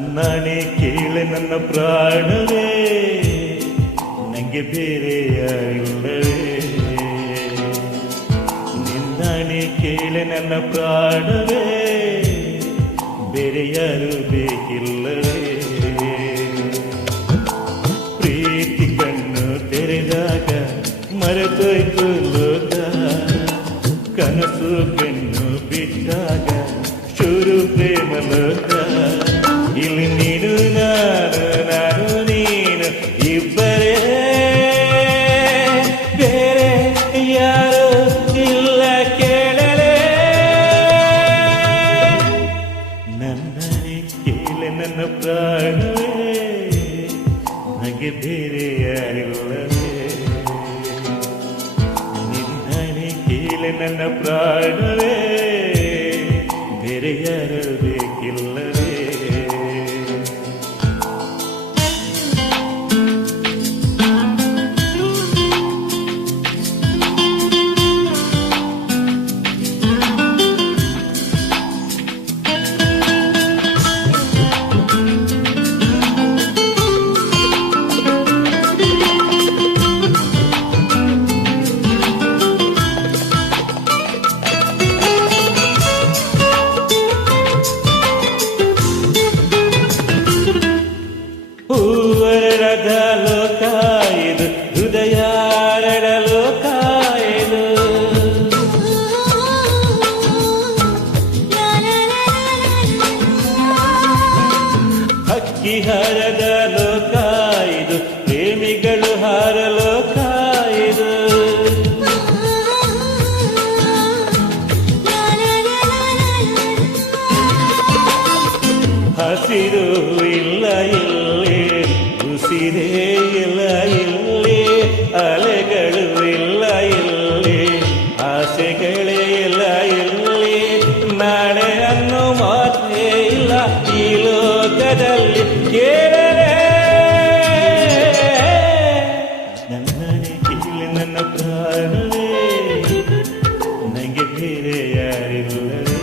ನನ್ನನೆ ಕೇಳೆ ನನ್ನ ಪ್ರಾಣವೇ, ನಂಗೆ ಬೇರೆ ಯಾರಿಲ್ಲವೇ. ನಿನ್ನನೆ ಕೇಳೆ ನನ್ನ ಪ್ರಾಣವೇ, ಬೇರೆ ಯಾರು ಬೇಕಿಲ್ಲವೇ. ಪ್ರೀತಿ ಕಣ್ಣು ತೆರೆದಾಗ ಮರೆತೋಯ್ತು ಲೋಕ, ಕನಸು ಕಣ್ಣು ಬಿಟ್ಟಾಗ ಶುರು ಪ್ರೇಮ ಲೋಕ. ಇಲ್ಲಿ ನೀನು ನಾನು, ನಾನು ನೀನು ಇಬ್ಬರೇ, ಬೇರೆ ಯಾರು ಇಲ್ಲ ಕೇಳಲೇ. ನನ್ನನೆ ಕೇಳೆ ನನ್ನ ಪ್ರಾಣವೇ, ನನಗೆ ಬೇರೆ ಯಾರಿಲ್ಲವೇ. ನಿನ್ನನೆ ಕೇಳೆ ನನ್ನ ಪ್ರಾಣವೇ, ಬೇರೆ ಯಾರು ಬೇಕಿಲ್ಲವೇ. ಹೂವರಳದ ಲೋಕ ಇದು, ಹೃದಯಾರಳ ಲೋಕ ಇದು. ಹಕ್ಕಿ ಹಾರದ ಲೋಕ ಇದು, ಪ್ರೇಮಿಗಳು ಹಾರ ಲೋಕ ಇದು. ಹಸಿರು ಇಲ್ಲ ಇಲ್ಲಿ, ಉಸಿರೇ ಇಲ್ಲ ಇಲ್ಲಿ, ಅಲೆಗಳು ಇಲ್ಲ ಇಲ್ಲಿ, ಆಸೆಗಳೇ ಇಲ್ಲ ಇಲ್ಲಿ. ನಾಳೆ ಅನ್ನೋ ಮಾತೇ ಇಲ್ಲ ಈ ಲೋಕದಲ್ಲಿ ಕೇಳಲೇ. ನನ್ನನೆ ಕೇಳಿ ನನ್ನ ಪ್ರಾಣವೇ, ನನಗೆ ಬೇರೆ ಯಾರಿಲ್ಲವೇ.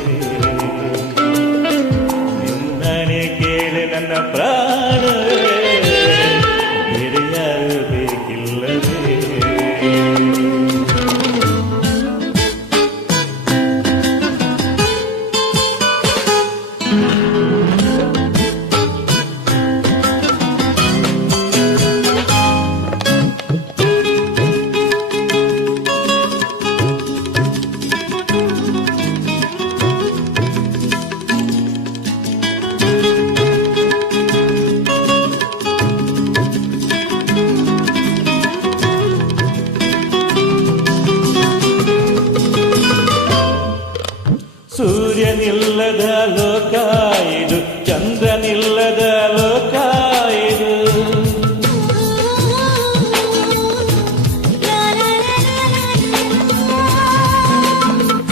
ನಿನ್ನನೆ ಕೇಳಿ ನನ್ನ ಪ್ರಾಣವೇ, ಬೇರೆ ಯಾರು ಬೇಕಿಲ್ಲವೇ. ಸೂರ್ಯನಿಲ್ಲದ ಲೋಕ ಇದು, ಚಂದ್ರನಿಲ್ಲದ ಲೋಕ ಇದು.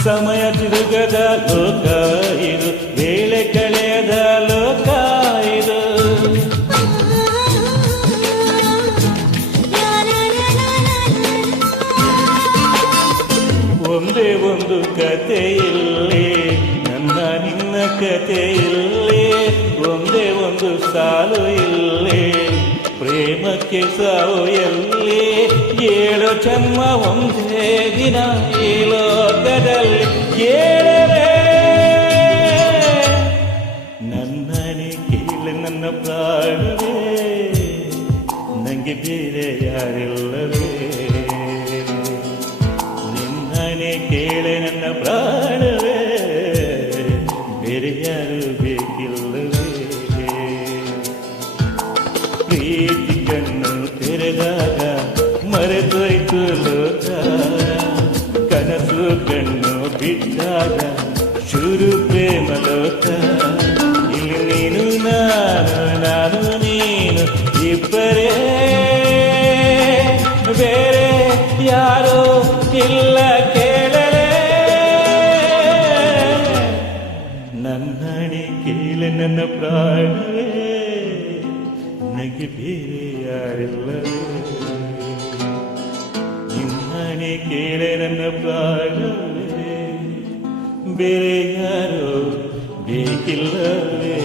ಸಮಯ ತಿರುಗದ ಲೋಕ ಇದು, ವೇಳೆ ಕಳೆಯದ ಲೋಕ ಇದು. ಒಂದೇ ಒಂದು ಕತೆ ಇಲ್ಲಿ, ನನ್ನ ನಿನ್ನ ಕತೆ ಇಲ್ಲಿ. ಒಂದೇ ಒಂದು ಸಾಲು ಇಲ್ಲಿ, ಪ್ರೇಮಕ್ಕೆ ಸಾವು ಎಲ್ಲಿ. 7 ಜನ್ಮ ಒಂದೇ ದಿನ ಈ ಲೋಕದಲ್ಲಿ ಕೇಳಲೇ. ನನ್ನನೆ ಕೇಳಿ ನನ್ನ ಪ್ರಾಣವೇ, ನಂಗೆ ಬೇರೆ ಯಾರಿಲ್ಲವೇ. ನಿನ್ನನೆ ಕೇಳೆ ನನ್ನ ಪ್ರಾಣವೇ, ಬೇರೆ ಯಾರು ಬೇಕಿಲ್ಲವೇ. ಪ್ರೀತಿ ಕಣ್ಣು ತೆರೆದಾಗ ಮರೆತೋಯ್ತು ಲೋಕ, ಕನಸು ಕಣ್ಣು ಬಿಟ್ಟಾಗ ಶುರು ಪ್ರೇಮ ಲೋಕ. ಇಲ್ಲಿ ನೀನು ನಾನು, ನಾನು ನೀನು ಇಬ್ಬರೇ, ಬೇರೆ ಯಾರೋ ಇಲ್ಲ ಕೇಳಲೇ. ನನ್ನನೆ ಕೇಳೆ ನನ್ನ ಪ್ರಾಣವೇ, ನನಗೆ ಬೇರೆ ಯಾರಿಲ್ಲವೇ. ನಿನ್ನನೆ ಕೇಳೆ ನನ್ನ ಪ್ರಾಣವೇ, ಬೇರೆ ಯಾರೋ ಬೇಕಿಲ್ಲವೇ.